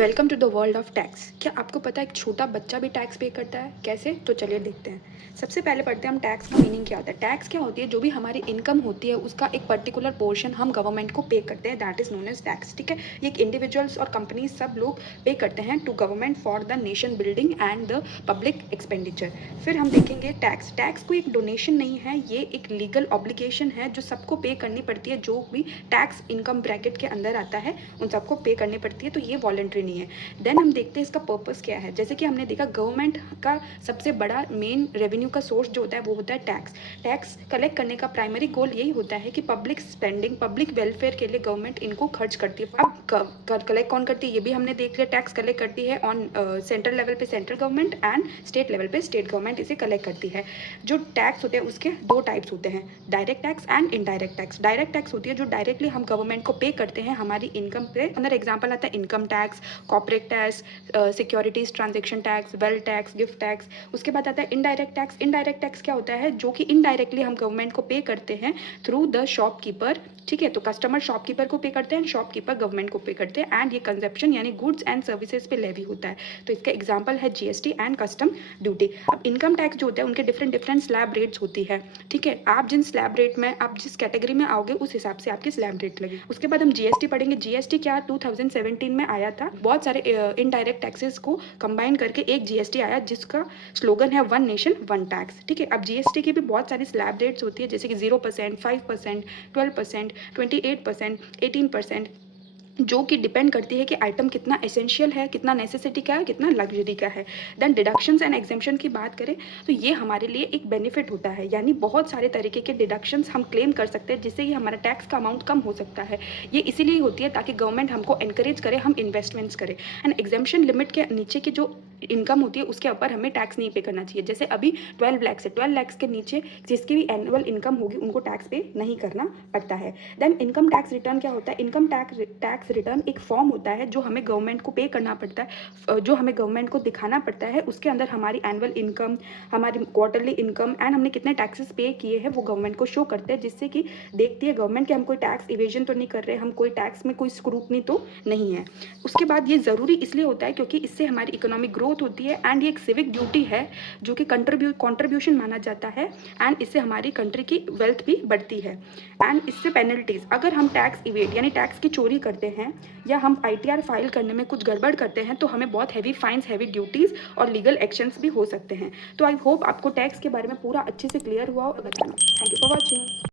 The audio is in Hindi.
Welcome to the world of tax. क्या आपको पता है एक छोटा बच्चा भी टैक्स पे करता है? कैसे? तो चलिए देखते हैं। सबसे पहले पढ़ते हैं हम टैक्स का मीनिंग क्या होता है। टैक्स क्या होती है? जो भी हमारी इनकम होती है उसका एक पर्टिकुलर पोर्शन हम गवर्नमेंट को पे करते हैं, that is known as tax. ठीक है, ये एक इंडिविजुअल्स और कंपनीज सब लोग पे करते हैं to government for the nation building and the public expenditure. फिर हम देखेंगे टैक्स। टैक्स कोई एक डोनेशन नहीं है, ये एक लीगल ऑब्लिगेशन है जो सबको पे करनी पड़ती है। जो भी टैक्स इनकम ब्रैकेट के अंदर आता है उन सबको पे करनी पड़ती है, तो ये वॉलंटरी नहीं है। देन हम देखते हैं इसका पर्पस क्या है। जैसे कि हमने देखा गवर्नमेंट का सबसे बड़ा मेन रेवेन्यू का सोर्स जो होता है वो होता है टैक्स। टैक्स कलेक्ट करने का प्राइमरी गोल यही होता है कि पब्लिक स्पेंडिंग, पब्लिक वेलफेयर के लिए गवर्नमेंट इनको खर्च करती है। अब कलेक्ट कौन करती है ये भी हमने देख लिया। टैक्स कलेक्ट करती है ऑन सेंट्रल लेवल पे central government and state level पे स्टेट गवर्नमेंट इसे कलेक्ट करती है। जो टैक्स होते हैं उसके दो टाइप्स होते हैं, direct tax and indirect tax. Direct tax होती है जो डायरेक्टली हम गवर्नमेंट को पे करते हैं हमारी इनकम पे। अंदर एग्जाम्पल आता है income tax, corporate tax, securities transaction tax, wealth tax, gift tax. उसके बाद आता है इनडायरेक्ट टैक्स। इनडायरेक्ट टैक्स क्या होता है? जो कि इनडायरेक्टली हम गवर्नमेंट को पे करते हैं थ्रू द शॉपकीपर। ठीक है, तो कस्टमर शॉपकीपर को पे करते हैं, शॉपकीपर गवर्नमेंट को पे करते हैं, एंड ये कंजप्शन यानी गुड्स एंड सर्विसेज पे लेवी होता है। तो इसका एग्जाम्पल है जीएसटी एंड कस्टम ड्यूटी। अब इनकम टैक्स जो होता है उनके डिफरेंट डिफरेंट स्लैब रेट्स होती है। ठीक है, आप जिन स्लैब रेट में, आप जिस कैटेगरी में आओगे उस हिसाब से आपकी स्लैब रेट लगे। उसके बाद हम जीएसटी पढ़ेंगे। जीएसटी क्या 2017 में आया था। बहुत सारे इनडायरेक्ट टैक्सेस को कंबाइन करके एक जीएसटी आया जिसका स्लोगन है वन नेशन वन टैक्स। ठीक है, अब जीएसटी की भी बहुत सारी स्लैब रेट्स होती है, जैसे कि 0%, 5%, 12%, 28%, 18%, जो कि डिपेंड करती है कि आइटम कितना एसेंशियल है, कितना नेसेसिटी का है, कितना लग्जरी का है। देन डिडक्शंस एंड एग्जेम्पशन की बात करें तो ये हमारे लिए एक बेनिफिट होता है, यानी बहुत सारे तरीके के डिडक्शंस हम क्लेम कर सकते हैं जिससे कि हमारा टैक्स का अमाउंट कम हो सकता है। ये इसीलिए होती है ताकि गवर्नमेंट हमको एनकरेज करे, हम इन्वेस्टमेंट्स करें। एंड एग्जेम्पशन लिमिट के नीचे की जो इनकम होती है उसके ऊपर हमें टैक्स नहीं पे करना चाहिए। जैसे अभी 12 लाख से 12 लाख के नीचे जिसकी भी एनुअल इनकम होगी उनको टैक्स पे नहीं करना पड़ता है। देन इनकम टैक्स रिटर्न क्या होता है? इनकम टैक्स रिटर्न एक फॉर्म होता है जो हमें गवर्नमेंट को पे करना पड़ता है, जो हमें गवर्नमेंट को दिखाना पड़ता है। उसके अंदर हमारी एनुअल इनकम, हमारी क्वार्टरली इनकम एंड हमने कितने टैक्सेस पे किए हैं वो गवर्नमेंट को शो करते हैं, जिससे कि देखती है गवर्नमेंट कि हम कोई टैक्स इवेजन तो नहीं कर रहे, हम कोई टैक्स में कोई स्क्रूटनी तो नहीं है। उसके बाद ये ज़रूरी इसलिए होता है क्योंकि इससे हमारी इकोनॉमिक ग्रोथ होती है एंड ये एक सिविक ड्यूटी है जो कि कंट्रीब्यूशन माना जाता है, एंड इससे हमारी कंट्री की वेल्थ भी बढ़ती है। एंड इससे पेनल्टीज, अगर हम टैक्स इवेट यानी टैक्स की चोरी करते हैं या हम आईटीआर फाइल करने में कुछ गड़बड़ करते हैं तो हमें बहुत हैवी फाइन्स, हैवी ड्यूटीज़ और लीगल एक्शंस भी हो सकते हैं। तो आई होप आपको टैक्स के बारे में पूरा अच्छे से क्लियर हुआ होगा। Thank you for watching.